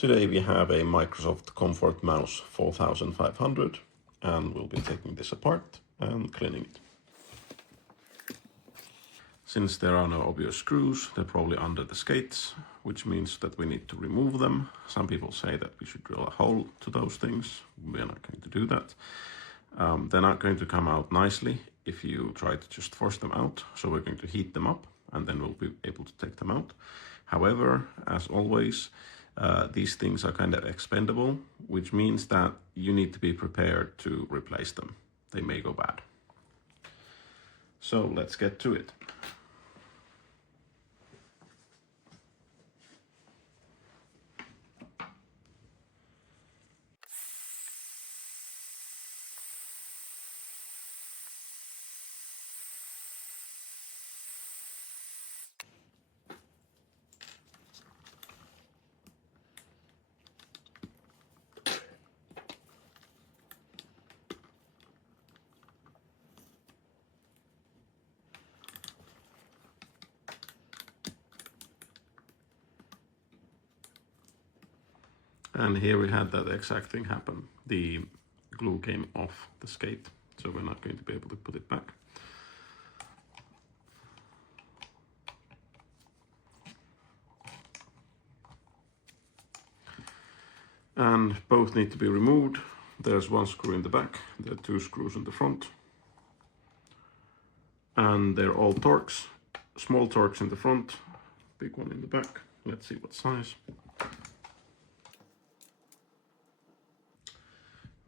Today we have a Microsoft Comfort Mouse 4500 and we'll be taking this apart and cleaning it. Since there are no obvious screws, they're probably under the skates, which means that we need to remove them. Some people say that we should drill a hole to those things. We're not going to do that. They're not going to come out nicely if you try to just force them out. So we're going to heat them up and then we'll be able to take them out. However, as always, these things are kind of expendable, which means that you need to be prepared to replace them. They may go bad. So let's get to it. And here we had that exact thing happen. The glue came off the skate, so we're not going to be able to put it back. And both need to be removed. There's one screw in the back, there are two screws in the front. And they're all Torx, small Torx in the front, big one in the back. Let's see what size.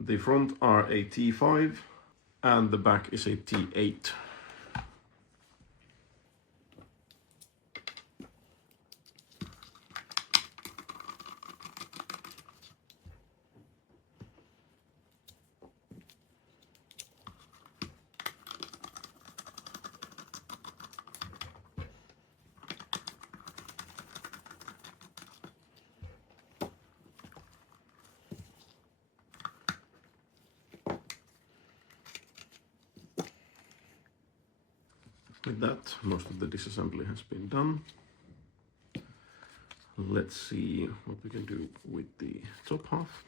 The front are a T5 and the back is a T8. With that, most of the disassembly has been done. Let's see what we can do with the top half.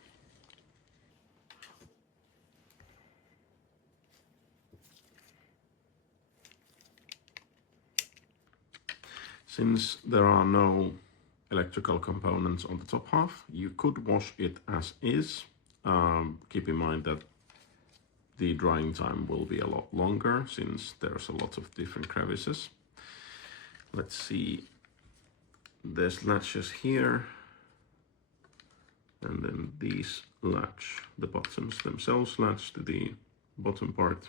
Since there are no electrical components on the top half, you could wash it as is. Keep in mind that the drying time will be a lot longer since there's a lot of different crevices. Let's see, there's latches here, and then these latch, the buttons themselves latch to the bottom part.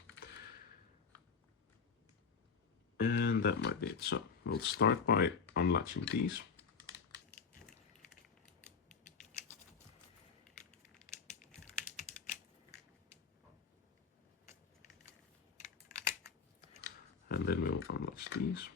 And that might be it. So we'll start by unlatching these. And then we'll unlatch these.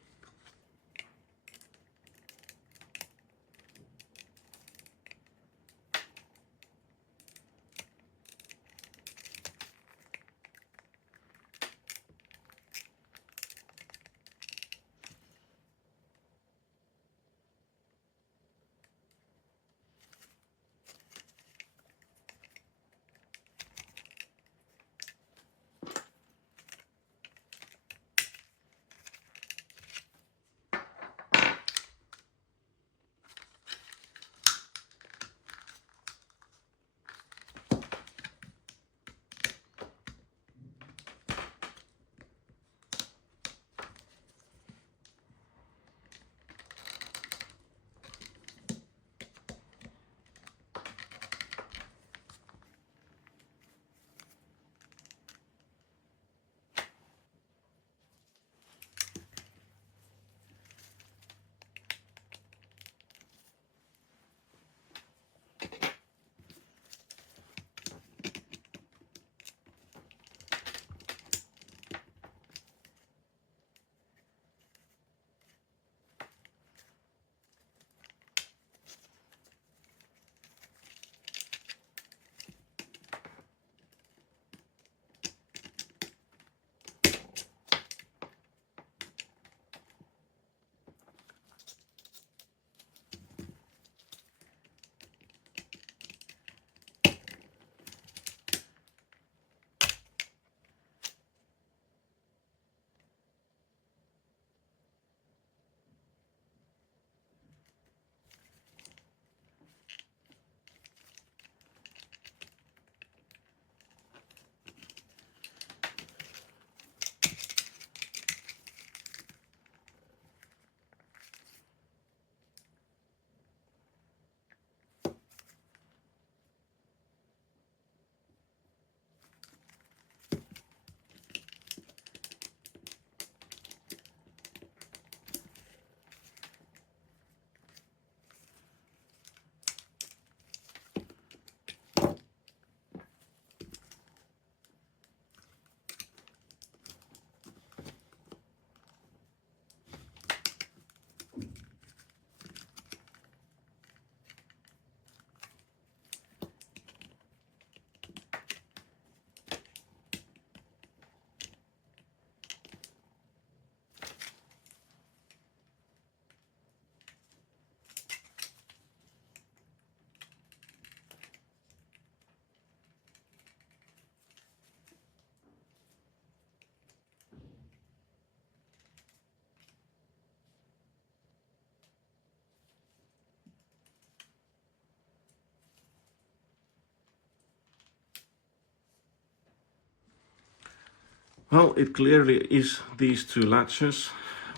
Well, it clearly is these two latches,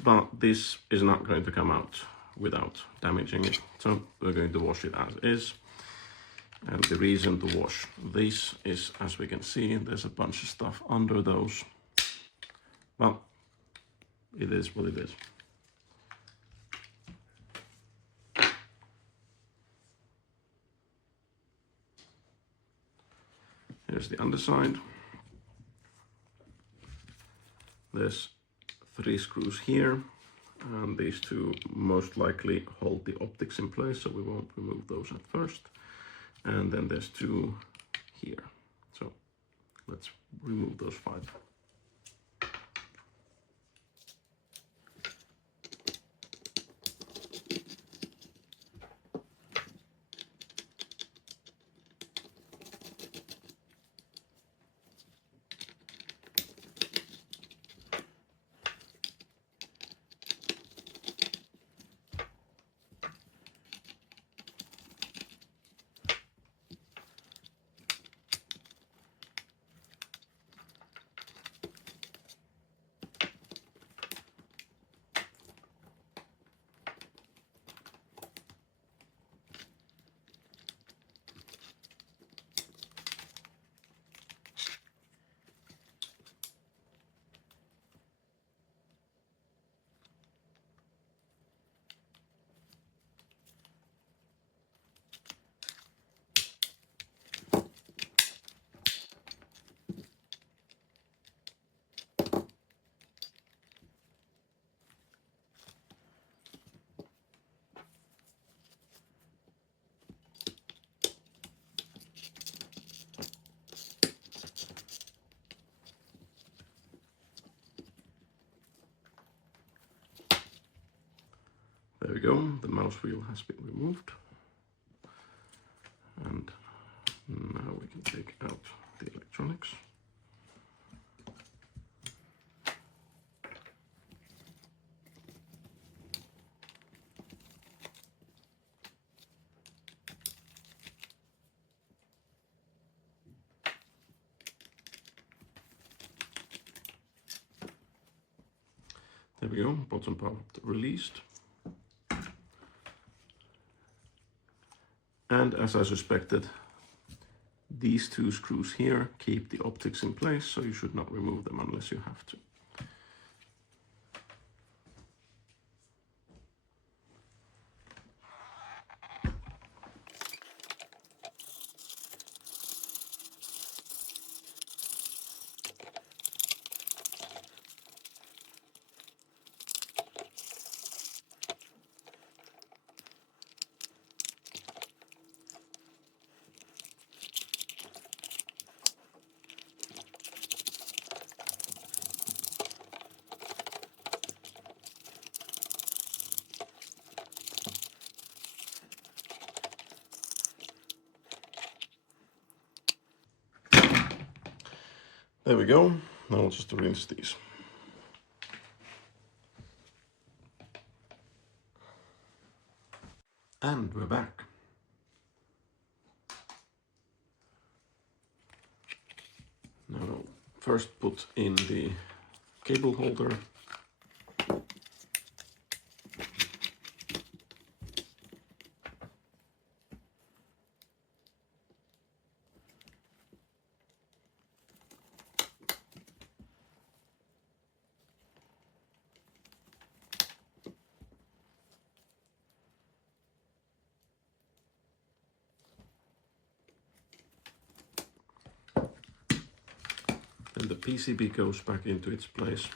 but this is not going to come out without damaging it. So we're going to wash it as is. And the reason to wash this is, as we can see, there's a bunch of stuff under those. Well, it is what it is. Here's the underside. There's 3 screws here, and these 2 most likely hold the optics in place, so we won't remove those at first. And then there's 2 here. So let's remove those 5. There we go, the mouse wheel has been removed. And now we can take out the electronics. There we go, bottom part released. And as I suspected, these 2 screws here keep the optics in place, so you should not remove them unless you have to. There we go, now we'll just rinse these. And we're back. Now first put in the cable holder. Then the PCB goes back into its place.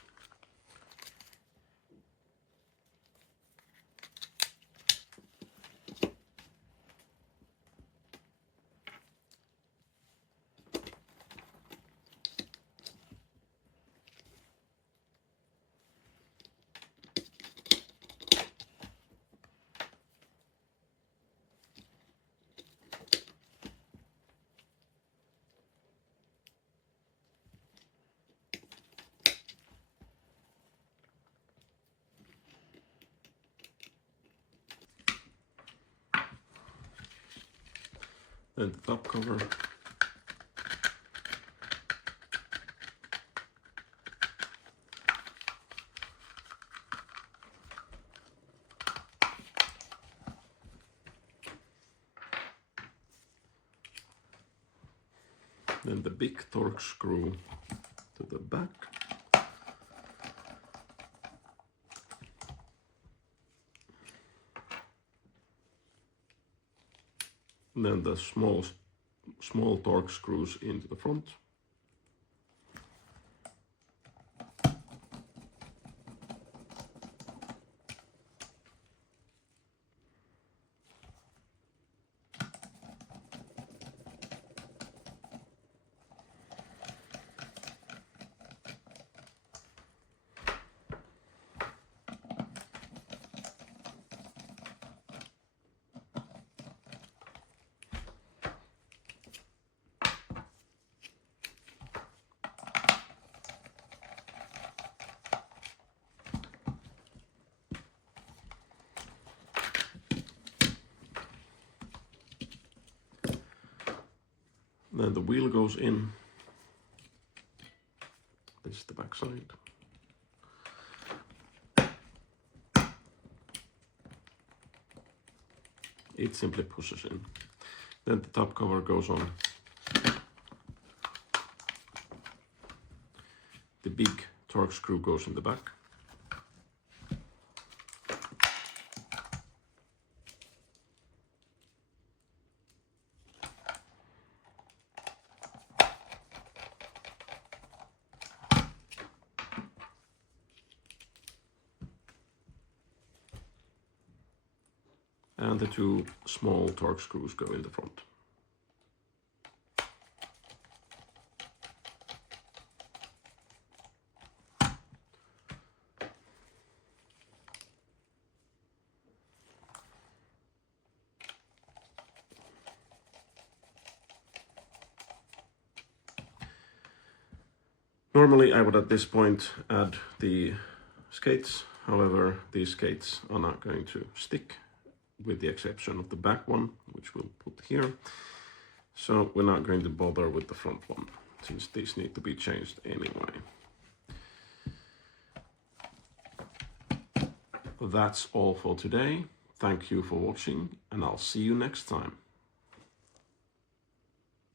Then the top cover. Then the big torque screw to the back. Then the small torque screws into the front. Then the wheel goes in. This is the back side. It simply pushes in. Then the top cover goes on. The big torque screw goes in the back. And the two small torque screws go in the front. Normally I would at this point add the skates, however these skates are not going to stick, with the exception of the back one, which we'll put here. So we're not going to bother with the front one, since these need to be changed anyway. That's all for today. Thank you for watching, and I'll see you next time.